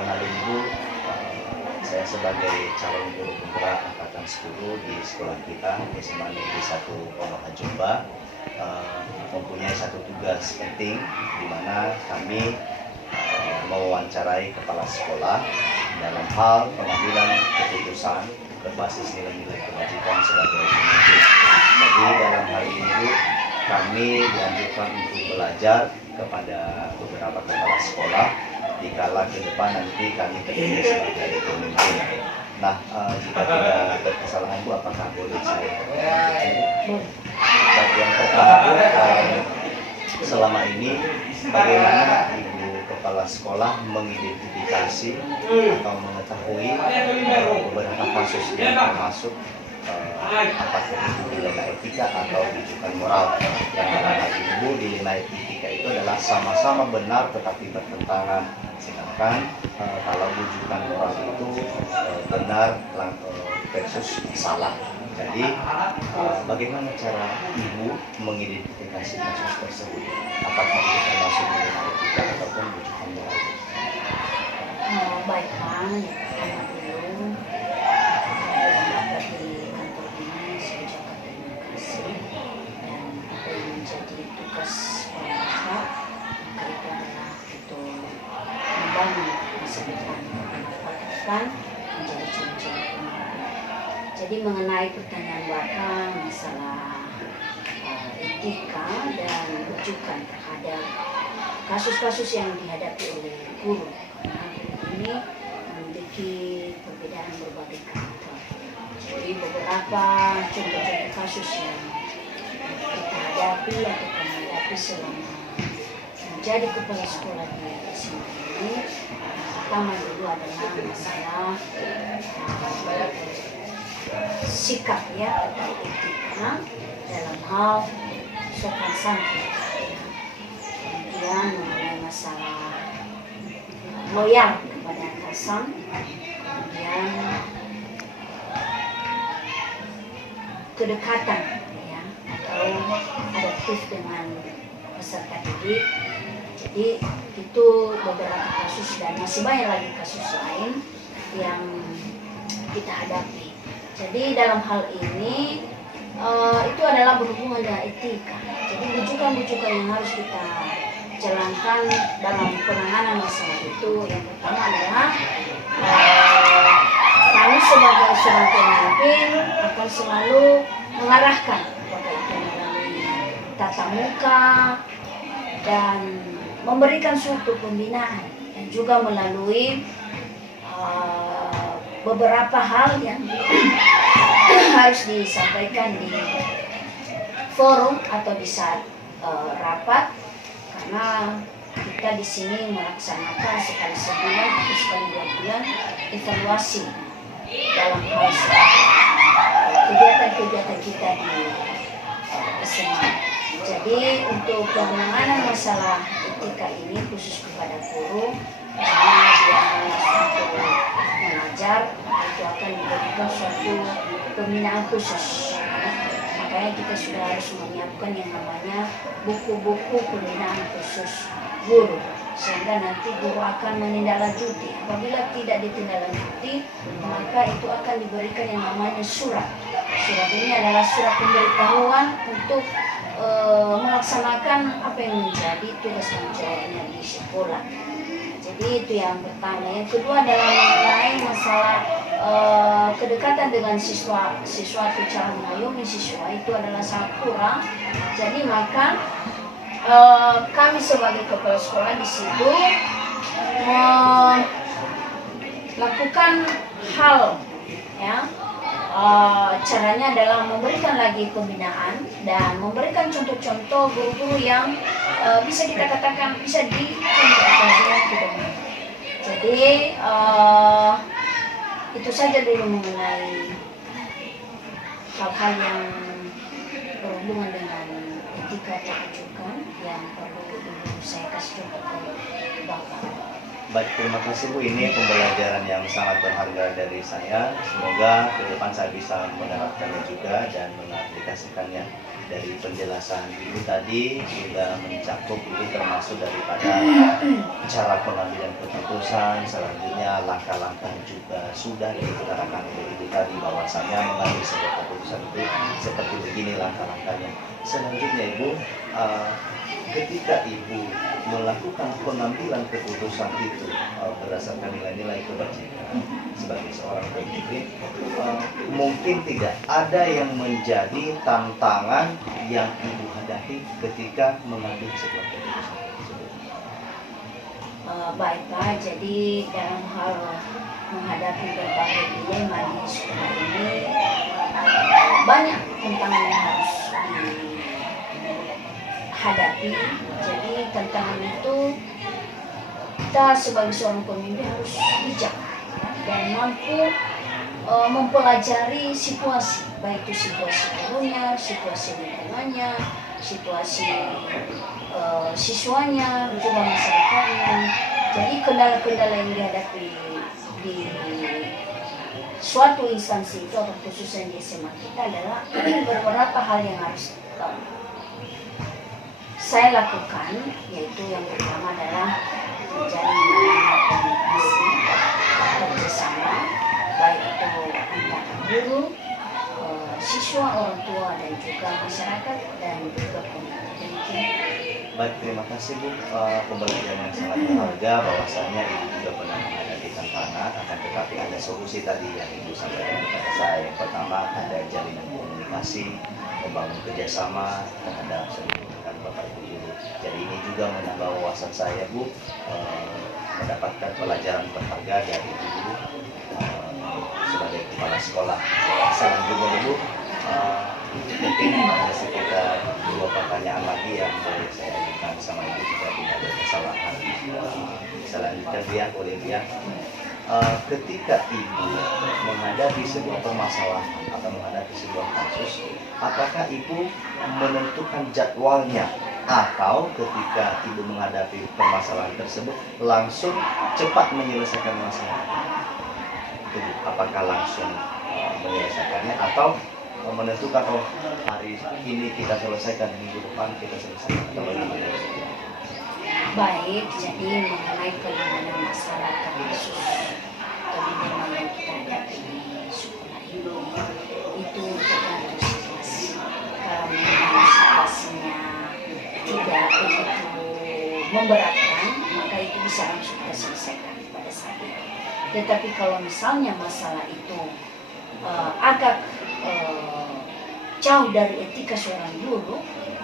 dalam hal ini Bu, saya sebagai calon guru penggerak angkatan 10 di sekolah kita SMA Negeri 1 Pondok Hajumba mempunyai satu tugas penting di mana kami mewawancarai kepala sekolah dalam hal pengambilan keputusan berbasis nilai-nilai kebajikan sebagai pemimpin. Jadi dalam hal ini Bu, kami dianjurkan untuk belajar kepada beberapa kepala sekolah dikala ke depan nanti kami terpilih sebagai pemimpin. Nah, jika tidak berkesalahan Bu, apakah boleh saya? Bagian pertama Bu, selama ini bagaimana Ibu Kepala Sekolah mengidentifikasi atau mengetahui beberapa kasus yang termasuk apakah itu dilema etika atau rujukan moral, yang dalam hal ini Bu, dilema etika itu adalah sama-sama benar tetapi bertentangan, sedangkan kalau rujukan moral itu benar versus salah. Jadi bagaimana cara Ibu mengidentifikasi kasus tersebut, apakah itu termasuk dilema etika ataupun rujukan moral? Baiklah, yang pertama dulu menjadi tugas pemerintah itu adalah untuk membangun masa depan dan menjadi calon-calon pemimpin. Jadi mengenai pertanyaan Bapak masalah etika dan rujukan terhadap kasus-kasus yang dihadapi oleh guru, karena guru ini memiliki perbedaan berbagai karakter. Jadi beberapa contoh-contoh kasus yang kita hadapi atau menghadapi selama menjadi kepala sekolah di SMA ini, pertama dulu adalah masalah sikap ya atau etika dalam hal sopan santun. Kemudian mengenai masalah loyal kepada atasan, kemudian kedekatan atau adaptif dengan peserta didik. Jadi itu beberapa kasus dan masih banyak lagi kasus lain yang kita hadapi. Jadi dalam hal ini itu adalah berhubungan dengan etika. Jadi rujukan-rujukan yang harus kita jalankan dalam penanganan masalah itu, yang pertama adalah kami sebagai seorang pemimpin akan selalu mengarahkan tatap muka dan memberikan suatu pembinaan, dan juga melalui beberapa hal yang harus disampaikan di forum atau di saat rapat, karena kita di sini melaksanakan sekali sebulan atau sekali 2 bulan evaluasi dalam hal kegiatan-kegiatan kita di SMA. Jadi untuk penanganan masalah etika ini khusus kepada guru, karena dia untuk mengajar itu akan diberikan suatu pembinaan khusus. Makanya kita sudah harus menyiapkan yang namanya buku-buku pembinaan khusus guru, sehingga nanti guru akan menindaklanjuti. Apabila tidak ditindaklanjuti, maka itu akan diberikan yang namanya surat. Surat ini adalah surat pemberitahuan untuk melaksanakan apa yang menjadi tugas dan jawabnya di sekolah. Jadi itu yang pertama. Yang kedua adalah mengenai masalah kedekatan dengan siswa atau cara mengayomi siswa itu adalah sangat kurang. Jadi maka kami sebagai kepala sekolah di situ melakukan hal ya. Caranya adalah memberikan lagi pembinaan dan memberikan contoh-contoh guru-guru yang bisa kita katakan bisa dicontohkan. Jadi itu saja dulu mengenai hal-hal yang berhubungan dengan etika atau rujukan yang perlu saya kasih contoh ke Bapak. Baik, terima kasih Bu. Ini pembelajaran yang sangat berharga dari saya. Semoga ke depan saya bisa menerapkannya juga dan mengaplikasikannya. Dari penjelasan Ibu tadi sudah mencakup itu termasuk daripada cara pengambilan keputusan, selanjutnya langkah-langkah juga sudah diutarakan oleh Ibu tadi bahwasanya mengambil sebuah keputusan itu seperti begini langkah-langkahnya. Selanjutnya Ibu, ketika Ibu melakukan pengambilan keputusan itu berdasarkan nilai-nilai kebajikan sebagai seorang pemimpin, mungkin tidak ada yang menjadi tantangan yang Ibu hadapi ketika mengambil sebuah keputusan tersebut. Baik Pak, jadi dalam hal menghadapi berbagai dilema di sekolah ini banyak tantangan yang harus dihadapi. Jadi tantangan itu kita sebagai seorang pemimpin harus bijak dan mampu mempelajari situasi, baik itu situasi gurunya, situasi lingkungannya, situasi siswanya, juga masyarakatnya. Jadi kendala-kendala yang dihadapi di suatu instansi itu atau khususnya di SMA kita adalah beberapa hal yang harus saya lakukan, yaitu yang pertama adalah menjalin komunikasi kerjasama, baik itu antara guru, siswa, orang tua, dan juga masyarakat dan juga pemerintah. Baik, terima kasih Bu. Pembelajaran yang sangat berharga bahwasanya Ibu juga pernah menghadapi tantangan, akan tetapi ada solusi tadi yang Ibu sampaikan kepada saya. Yang pertama ada jalinan komunikasi, membangun kerjasama terhadap seluruh rekan Bapak Ibu guru. Jadi ini juga menambah wawasan saya Bu, mendapatkan pelajaran berharga dari Ibu sebagai kepala sekolah. Selanjutnya Ibu, mungkin ada sekitar 2 pertanyaan lagi yang boleh saya ajukan sama Ibu jika tidak ada kesalahan. Selanjutnya dia, Olivia, ketika Ibu menghadapi sebuah permasalahan atau menghadapi sebuah kasus, apakah Ibu menentukan jadwalnya atau ketika Ibu menghadapi permasalahan tersebut langsung cepat menyelesaikan masalah? Apakah langsung menyelesaikannya atau menentukan hari ini kita selesaikan, minggu depan kita selesaikan, atau bagaimana? Baik, jadi mengenai penanganan masalah kasus atau dilema yang kita hadapi di sekolah ini itu tergantung situasi. Kalau memang situasinya tidak begitu memberatkan, maka itu bisa langsung kita selesaikan pada saat itu. Tetapi kalau misalnya masalah itu agak jauh dari etika seorang guru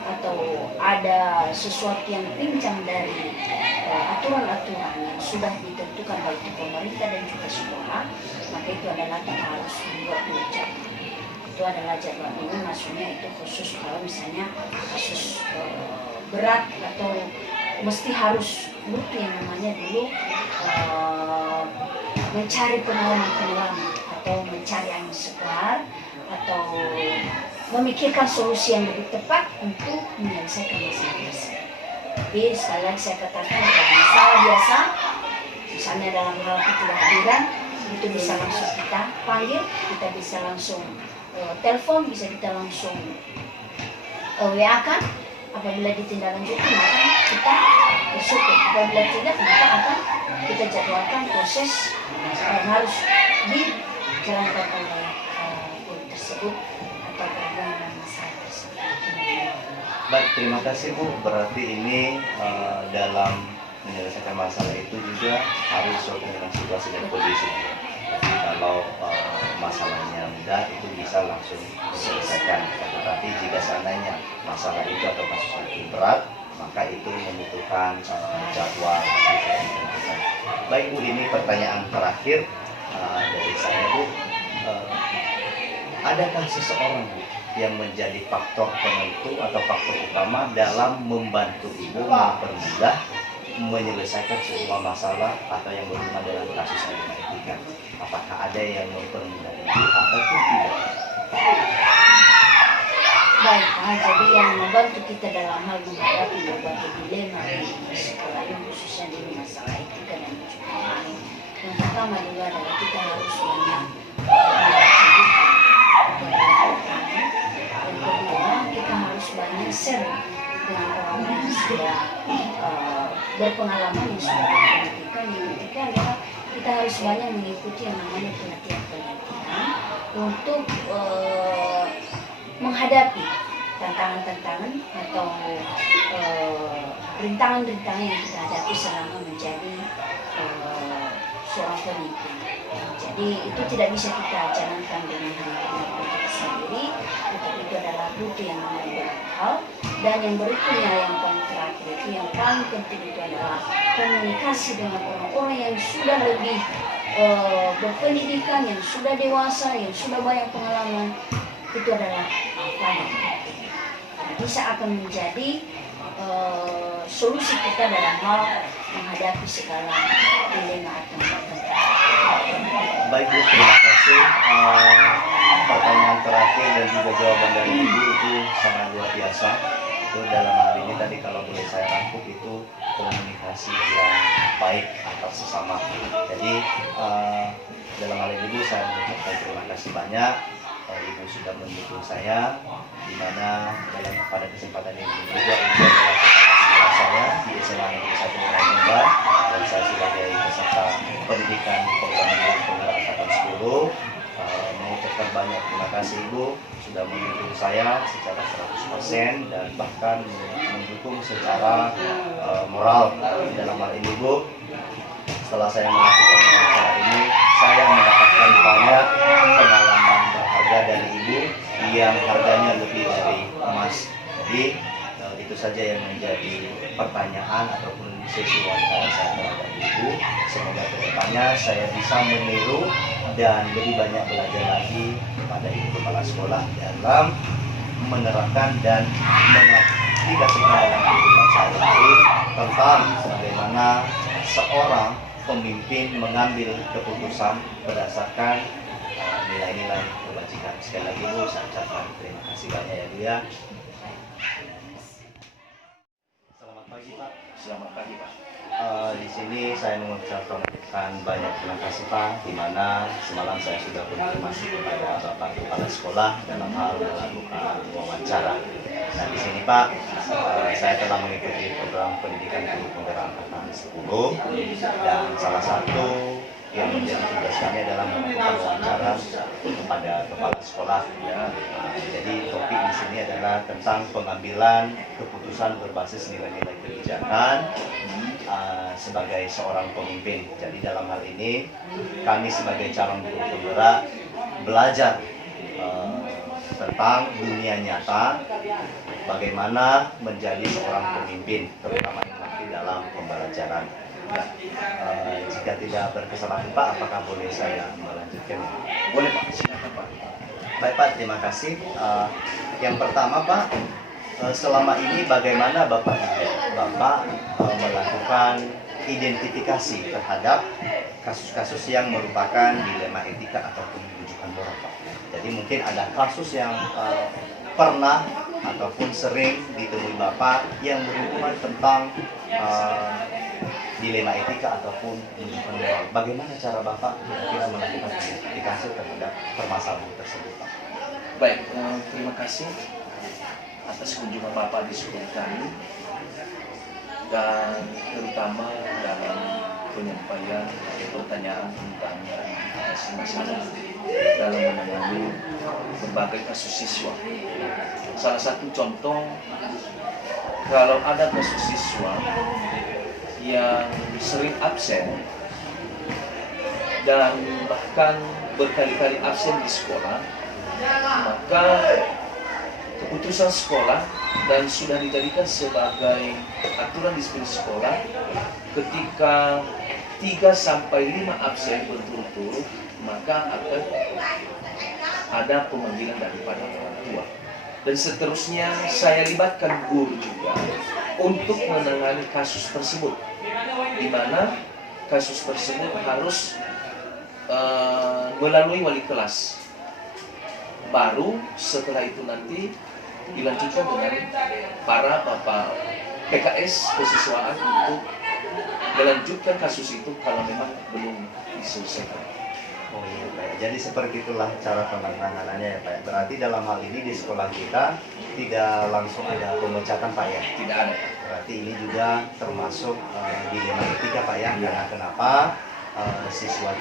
atau ada sesuatu yang pincang dari aturan-aturan yang sudah ditentukan oleh pemerintah dan juga sekolah, maka itu adalah kita harus membuat jadwal. Itu adalah jadwal ini, maksudnya itu khusus kalau misalnya kasus berat atau mesti harus butuh yang namanya dulu mencari pengalaman atau mencari angin segar atau memikirkan solusi yang lebih tepat untuk menyelesaikan masalah tersebut. Tapi sekali lagi saya katakan kalau masalah biasa, misalnya dalam hal ketidakhadiran, itu bisa langsung kita panggil, kita bisa langsung telepon, bisa kita langsung WA-kan. Apabila ditindaklanjuti maka kita bersyukur, apabila tidak maka akan kita jadwalkan proses yang harus dijalankan oleh guru tersebut atau berhubungan masalah tersebut. Baik, terima kasih Bu. Berarti ini dalam menyelesaikan masalah itu juga harus sesuai dengan situasi dan kondisi. Jadi kalau masalahnya mudah itu bisa langsung diselesaikan. Tetapi jika seandainya masalah itu atau kasus itu berat, maka itu membutuhkan jadwal. Baik Bu, ini pertanyaan terakhir dari saya Bu. Adakah seseorang Bu yang menjadi faktor penentu atau faktor utama dalam membantu Ibu mempermudah menyelesaikan sebuah masalah atau yang berhubungan dengan kasus etika? Apakah ada yang mempermudah Ibu ataupun tidak? Baik, jadi yang membantu kita dalam hal menghadapi berbagai dilema di sekolah ini khususnya di masalah etika dan juga pertama dulu adalah kita harus banyak membaca buku. Yang kedua, kita harus banyak share dengan orang yang sudah berpengalaman, yang sudah berpendidikan. Yang ketiga adalah kita harus banyak mengikuti yang namanya pelatihan-pelatihan untuk menghadapi tantangan-tantangan atau rintangan-rintangan yang kita hadapi selama menjadi seorang pemimpin. Jadi itu tidak bisa kita jalankan dengan hanya kemampuan kita sendiri, tetapi itu adalah butuh yang namanya banyak hal. Dan yang berikutnya, yang paling terakhir itu, yang paling penting itu adalah komunikasi dengan orang-orang yang sudah lebih berpendidikan, yang sudah dewasa, yang sudah banyak pengalaman. Itu adalah banyak. Bisa akan menjadi solusi kita dalam hal menghadapi segala dilema atau Baik Bu, terima kasih. Pertanyaan terakhir dan juga jawaban dari Ibu itu sangat luar biasa. Itu dalam hal ini tadi kalau boleh saya rangkum itu komunikasi yang baik antar sesama. Jadi dalam hal ini Bu, saya mengucapkan terima kasih banyak. Ibu sudah mendukung saya, di mana pada kesempatan ini juga Ibu adalah kepala sekolah saya di SMA Negeri 1 Muara Jumba, dan saya sebagai peserta pendidikan program guru penggerak angkatan 10 mengucapkan banyak terima kasih Ibu sudah mendukung saya secara 100% dan bahkan mendukung secara moral. Dalam hal ini Bu, setelah saya melakukan acara ini, saya mendapatkan banyak pengalaman berharga dari Ibu yang harganya lebih dari emas. Jadi itu saja yang menjadi pertanyaan ataupun sesi wawancara saya terhadap Ibu. Semoga kedepannya saya bisa meniru dan lebih banyak belajar lagi kepada Ibu Kepala Sekolah dalam menerapkan dan mengaplikasikan dalam kehidupan sehari-hari tentang bagaimana seorang pemimpin mengambil keputusan berdasarkan nilai-nilai kebajikan. Sekali lagi Bu, saya ucapkan terima kasih banyak ya Bu ya. Selamat pagi Pak. Selamat pagi Pak. Di sini saya mengucapkan banyak terima kasih Pak, di mana semalam saya sudah konfirmasi kepada Bapak Kepala Sekolah dalam hal melakukan wawancara. Nah di sini Pak, saya telah mengikuti program pendidikan guru penggerak angkatan 10 dan salah satu yang menjadi tugas kami adalah melakukan wawancara kepada kepala sekolah. Ya. Jadi topik di sini adalah tentang pengambilan keputusan berbasis nilai-nilai kebijakan sebagai seorang pemimpin. Jadi dalam hal ini kami sebagai calon guru penggerak belajar tentang dunia nyata, bagaimana menjadi seorang pemimpin, terutama yang nanti dalam pembelajaran. Jika tidak berkesalahan Pak, apakah boleh saya melanjutkan? Boleh Pak, silakan Pak. Baik Pak, terima kasih. Yang pertama Pak, selama ini bagaimana Bapak melakukan identifikasi terhadap kasus-kasus yang merupakan dilema etika ataupun rujukan moral Pak? Jadi mungkin ada kasus yang pernah ataupun sering ditemui Bapak yang berhubungan tentang dilema etika ataupun rujukan moral. Bagaimana cara Bapak kira-kira melakukan identifikasi terhadap permasalahan tersebut Pak? Baik, terima kasih atas kunjungan Bapak di sekolah kami dan terutama dalam penyampaian pertanyaan tentang masing-masing dalam menangani berbagai kasus siswa. Salah satu contoh, kalau ada kasus siswa yang sering absen dan bahkan berkali-kali absen di sekolah, maka keputusan sekolah dan sudah dijadikan sebagai aturan disiplin sekolah, ketika 3-5 absen berturut-turut, maka akan ada pemanggilan daripada orang tua. Dan seterusnya saya libatkan guru juga untuk menangani kasus tersebut, di mana kasus tersebut harus melalui wali kelas. Baru setelah itu nanti dilanjutkan dengan para bapak PKS kesiswaan untuk melanjutkan kasus itu kalau memang belum diselesaikan. Oh iya Pak. Jadi seperti itulah cara penanganannya ya Pak. Berarti dalam hal ini di sekolah kita tidak langsung ada pemecatan Pak ya. Tidak ada. Berarti ini juga termasuk dilema etika Pak ya. Karena kenapa siswa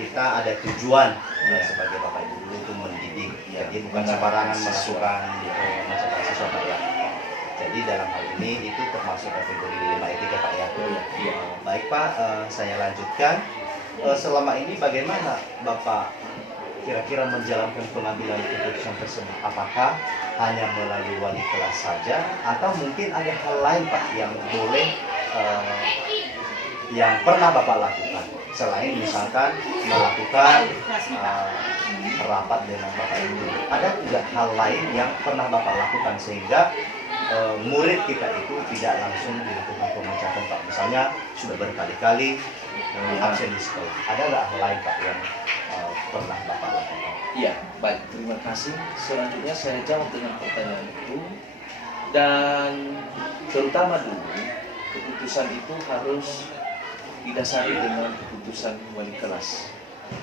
kita ada tujuan sebagai Bapak Ibu guru itu mendidik. Jadi bukan sembarangan melakukan masukan siswa Pak ya. Jadi dalam hal ini itu termasuk kategori dilema etika Pak ya. Baik Pak, saya lanjutkan. Selama ini bagaimana Bapak kira-kira menjalankan pengambilan keputusan tersebut? Apakah hanya melalui wali kelas saja atau mungkin ada hal lain Pak yang boleh yang pernah Bapak lakukan selain misalkan melakukan rapat dengan Bapak Ibu? Ada tidak hal lain yang pernah Bapak lakukan sehingga murid kita itu tidak langsung dilakukan pemecatan Pak? Misalnya sudah berkali-kali absen di sekolah. Ada nggak hal lain Pak yang pernah Bapak lakukan? Iya, baik. Terima kasih. Selanjutnya saya jawab dengan pertanyaan itu. Dan terutama dulu, keputusan itu harus didasari dengan keputusan wali kelas.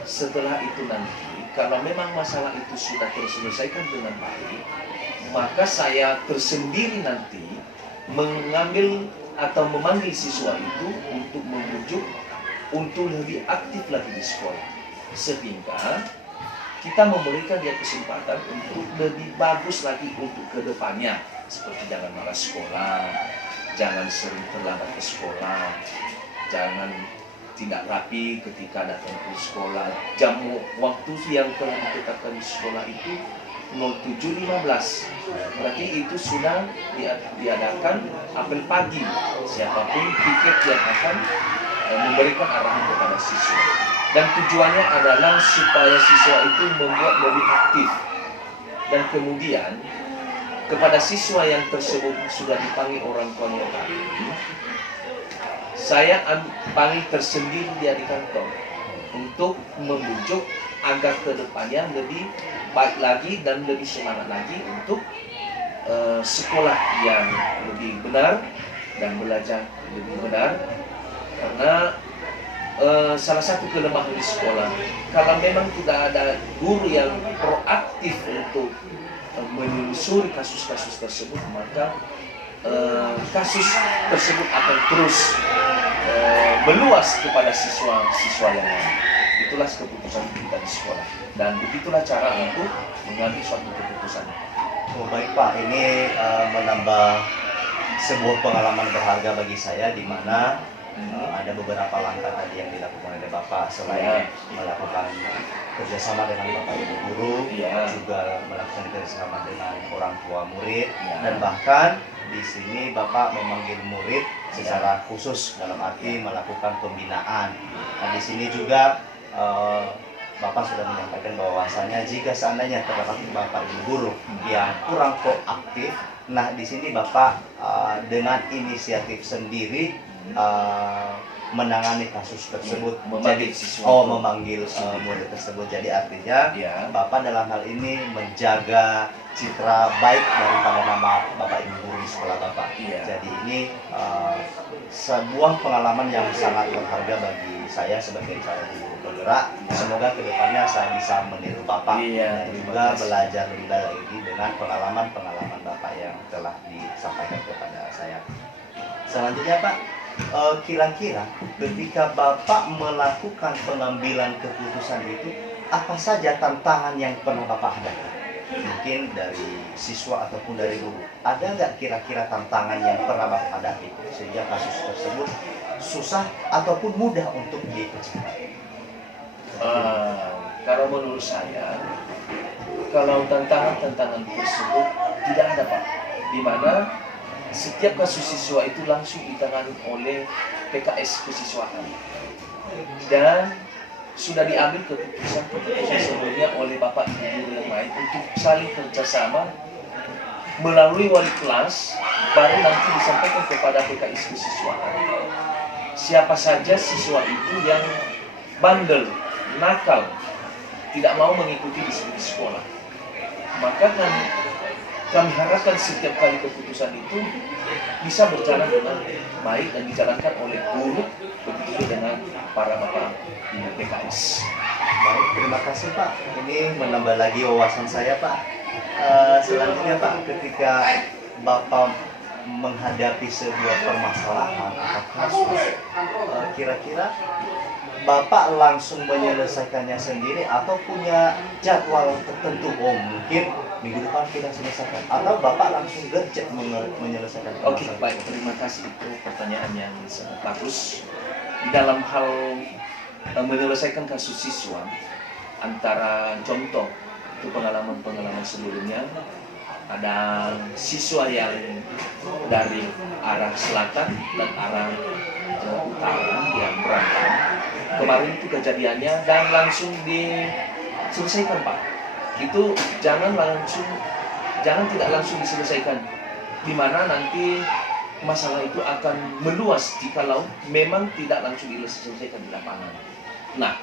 Setelah itu nanti, kalau memang masalah itu sudah terselesaikan dengan baik, maka saya tersendiri nanti mengambil atau memanggil siswa itu untuk membujuk untuk lebih aktif lagi di sekolah, sehingga kita memberikan dia kesempatan untuk lebih bagus lagi untuk kedepannya, seperti jangan malas sekolah, jangan sering terlambat ke sekolah, jangan tidak rapi ketika datang ke sekolah. Jam waktu yang telah ditetapkan di sekolah itu 07.15, berarti itu sudah diadakan apel pagi. Siapapun tiket yang akan memberikan arahan kepada siswa, dan tujuannya adalah supaya siswa itu membuat lebih aktif. Dan kemudian kepada siswa yang tersebut sudah dipanggil orang tuanya tadi, saya panggil tersendiri dia di kantor untuk membujuk agar kedepannya lebih baik lagi dan lebih semangat lagi untuk sekolah yang lebih benar dan belajar lebih benar. Karena salah satu kelemahan di sekolah, kalau memang tidak ada guru yang proaktif untuk menelusuri kasus-kasus tersebut, maka kasus tersebut akan terus meluas kepada siswa-siswa yang lain. Itulah keputusan kita di sekolah, dan begitulah cara untuk mengambil suatu keputusan. Oh baik Pak, ini menambah sebuah pengalaman berharga bagi saya, di mana ada beberapa langkah tadi yang dilakukan oleh Bapak selain melakukan kerjasama dengan Bapak Ibu guru, juga melakukan kerjasama dengan orang tua murid, dan bahkan di sini Bapak memanggil murid secara khusus dalam arti melakukan pembinaan. Nah di sini juga Bapak sudah menyampaikan bahwasanya jika seandainya terdapat Bapak Ibu guru yang kurang proaktif, nah di sini Bapak dengan inisiatif sendiri menangani kasus tersebut, memanggil murid tersebut. Jadi artinya Bapak dalam hal ini menjaga citra baik daripada nama Bapak Ibu guru di sekolah Bapak. Jadi ini sebuah pengalaman yang sangat berharga bagi saya sebagai calon guru penggerak. Semoga kedepannya saya bisa meniru Bapak dan juga belajar lebih baik lagi dengan pengalaman-pengalaman Bapak yang telah disampaikan kepada saya. Selanjutnya Pak, kira-kira ketika Bapak melakukan pengambilan keputusan itu, apa saja tantangan yang pernah Bapak hadapi? Mungkin dari siswa ataupun dari guru. Ada nggak kira-kira tantangan yang pernah Bapak hadapi sehingga kasus tersebut susah ataupun mudah untuk dipecahkan? Kalau menurut saya, kalau tantangan tersebut tidak ada Pak, di mana setiap kasus siswa itu langsung ditangani oleh PKS kesiswaan, dan sudah diambil keputusan sebelumnya oleh Bapak Ibu guru yang lain untuk saling kerjasama melalui wali kelas, baru nanti disampaikan kepada PKS kesiswaan. Siapa saja siswa itu yang bandel, nakal, tidak mau mengikuti disiplin sekolah, maka kami harapkan setiap kali keputusan itu bisa berjalan dengan baik dan dijalankan oleh guru begitu juga dengan para bapak ibu PKS. Baik, terima kasih Pak. Ini menambah lagi wawasan saya Pak. Selanjutnya Pak, ketika Bapak menghadapi sebuah permasalahan atau kasus, kira-kira Bapak langsung menyelesaikannya sendiri atau punya jadwal tertentu? Oh, mungkin minggu depan kita selesaikan, atau Bapak langsung gercep menyelesaikan Oke, permasalahan? baik. Terima kasih, itu pertanyaan yang sangat bagus. Di dalam hal menyelesaikan kasus siswa, antara contoh itu pengalaman-pengalaman sebelumnya, ada siswa yang dari arah selatan dan arah utara yang berantem. Kemarin itu kejadiannya dan langsung diselesaikan Pak. Itu jangan tidak langsung diselesaikan, di mana nanti masalah itu akan meluas jikalau memang tidak langsung diselesaikan di lapangan. Nah,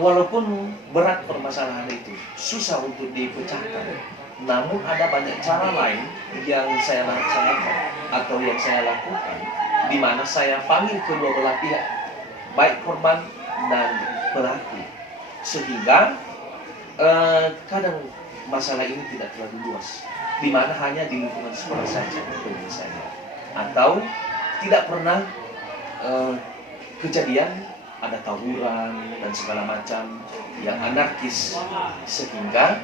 walaupun berat permasalahan itu, susah untuk dipecahkan, namun ada banyak cara lain yang saya laksanakan atau yang saya lakukan, di mana saya panggil kedua belah pihak, baik korban dan pelaku, sehingga kadang masalah ini tidak terlalu luas, di mana hanya di lingkungan sekolah saja penyelesaiannya, atau tidak pernah kejadian ada tawuran dan segala macam yang anarkis, sehingga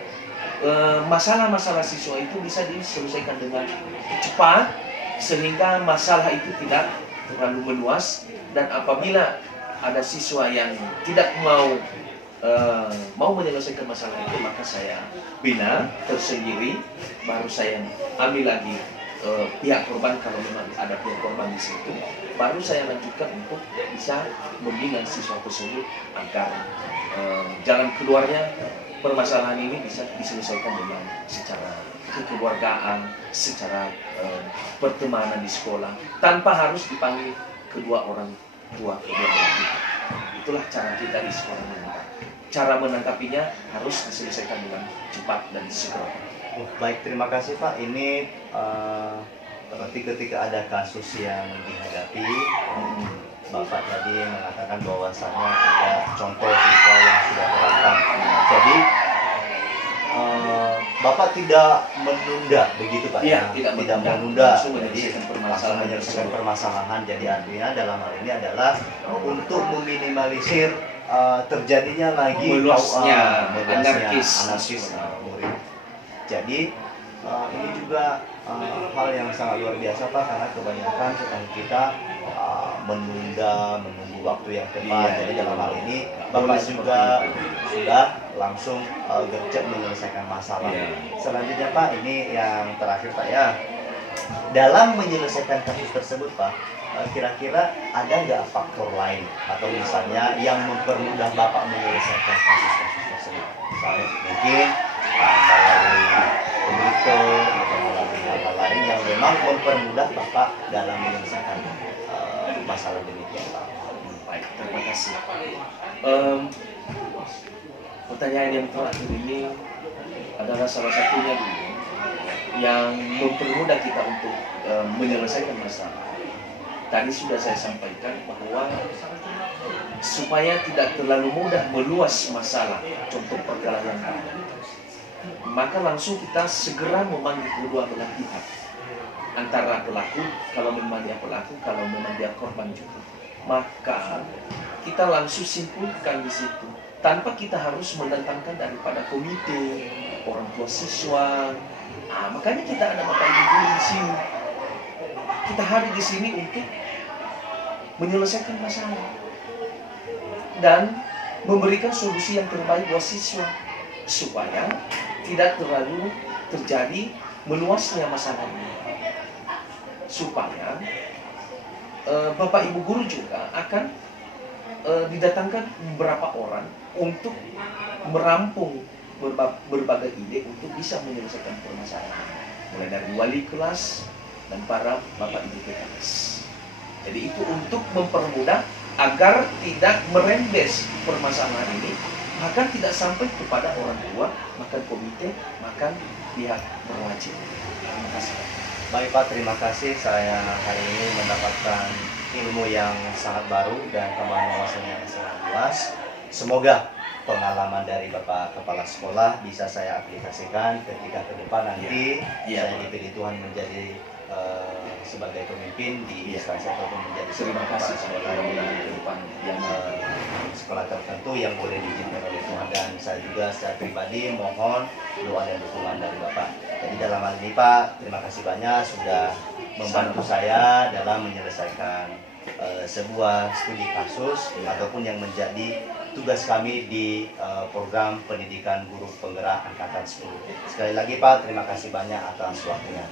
masalah-masalah siswa itu bisa diselesaikan dengan cepat, sehingga masalah itu tidak terlalu meluas. Dan apabila ada siswa yang tidak mau menyelesaikan masalah itu, maka saya bina tersendiri, baru saya ambil lagi pihak korban, kalau memang ada pihak korban di situ, baru saya lanjutkan untuk bisa membina siswa tersebut agar jalan keluarnya permasalahan ini bisa diselesaikan dengan secara kekeluargaan, secara pertemanan di sekolah, tanpa harus dipanggil kedua orang tua kedua belah pihak. Itulah cara kita di sekolah menangkap. Cara menangkapinya harus diselesaikan dengan cepat dan segera. Baik, terima kasih Pak. Ini berarti ketika ada kasus yang dihadapi, Bapak tadi mengatakan bahwasannya ada contoh siswa yang sudah berantem. Jadi Bapak tidak menunda begitu Pak? Iya, tidak menunda. Langsung menyelesaikan permasalahan. Jadi artinya dalam hal ini adalah untuk meminimalisir terjadinya lagi meluasnya anarkis murid. Jadi ini juga hal yang sangat luar biasa Pak, karena kebanyakan kita menunggu waktu yang tepat. Jadi dalam hal ini Bapak juga sudah langsung gercep menyelesaikan masalah. Selanjutnya Pak, ini yang terakhir Pak ya. Dalam menyelesaikan kasus tersebut Pak, kira-kira ada nggak faktor lain atau misalnya yang mempermudah Bapak menyelesaikan kasus-kasus tersebut? Misalnya mungkin melalui komite atau melalui hal lain yang memang mempermudah Bapak dalam menyelesaikan masalah demikian Pak. Baik, terima kasih. Pertanyaan yang terakhir ini adalah salah satunya dulu yang mempermudah kita untuk menyelesaikan masalah. Tadi sudah saya sampaikan bahwa supaya tidak terlalu mudah meluas masalah, contoh perkara yang ada, maka langsung kita segera memanggil kedua belah pihak, antara pelaku, kalau memang dia pelaku, kalau memang dia korban juga, maka kita langsung simpulkan di situ, tanpa kita harus mendatangkan daripada komite, orang tua siswa. Makanya kita ada Bapak Ibu guru di sini. Kita hadir di sini untuk menyelesaikan masalah dan memberikan solusi yang terbaik buat siswa, supaya tidak terlalu terjadi meluasnya masalah ini, supaya Bapak Ibu guru juga akan didatangkan beberapa orang untuk merampung berbagai ide untuk bisa menyelesaikan permasalahan, mulai dari wali kelas dan para Bapak Ibu PKS. Jadi itu untuk mempermudah agar tidak merembes permasalahan ini, bahkan tidak sampai kepada orang tua, bahkan komite, bahkan pihak berwajib. Terima kasih. Baik Pak, terima kasih. Saya hari ini mendapatkan ilmu yang sangat baru dan tambahan wawasan yang sangat luas. Semoga pengalaman dari Bapak Kepala Sekolah bisa saya aplikasikan ketika ke depan nanti Ya. saya dipilih Tuhan menjadi sebagai pemimpin di instansi ataupun menjadi Terima seorang kasih kepala sekolah mudah-mudahan di ke depan yang sekolah tertentu yang boleh diizinkan oleh Tuhan, dan saya juga secara pribadi mohon doa dan dukungan dari Bapak. Jadi dalam hal ini Pak, terima kasih banyak sudah membantu saya dalam menyelesaikan sebuah studi kasus ataupun yang menjadi tugas kami di program pendidikan guru penggerak angkatan 10. Sekali lagi Pak, terima kasih banyak atas waktunya.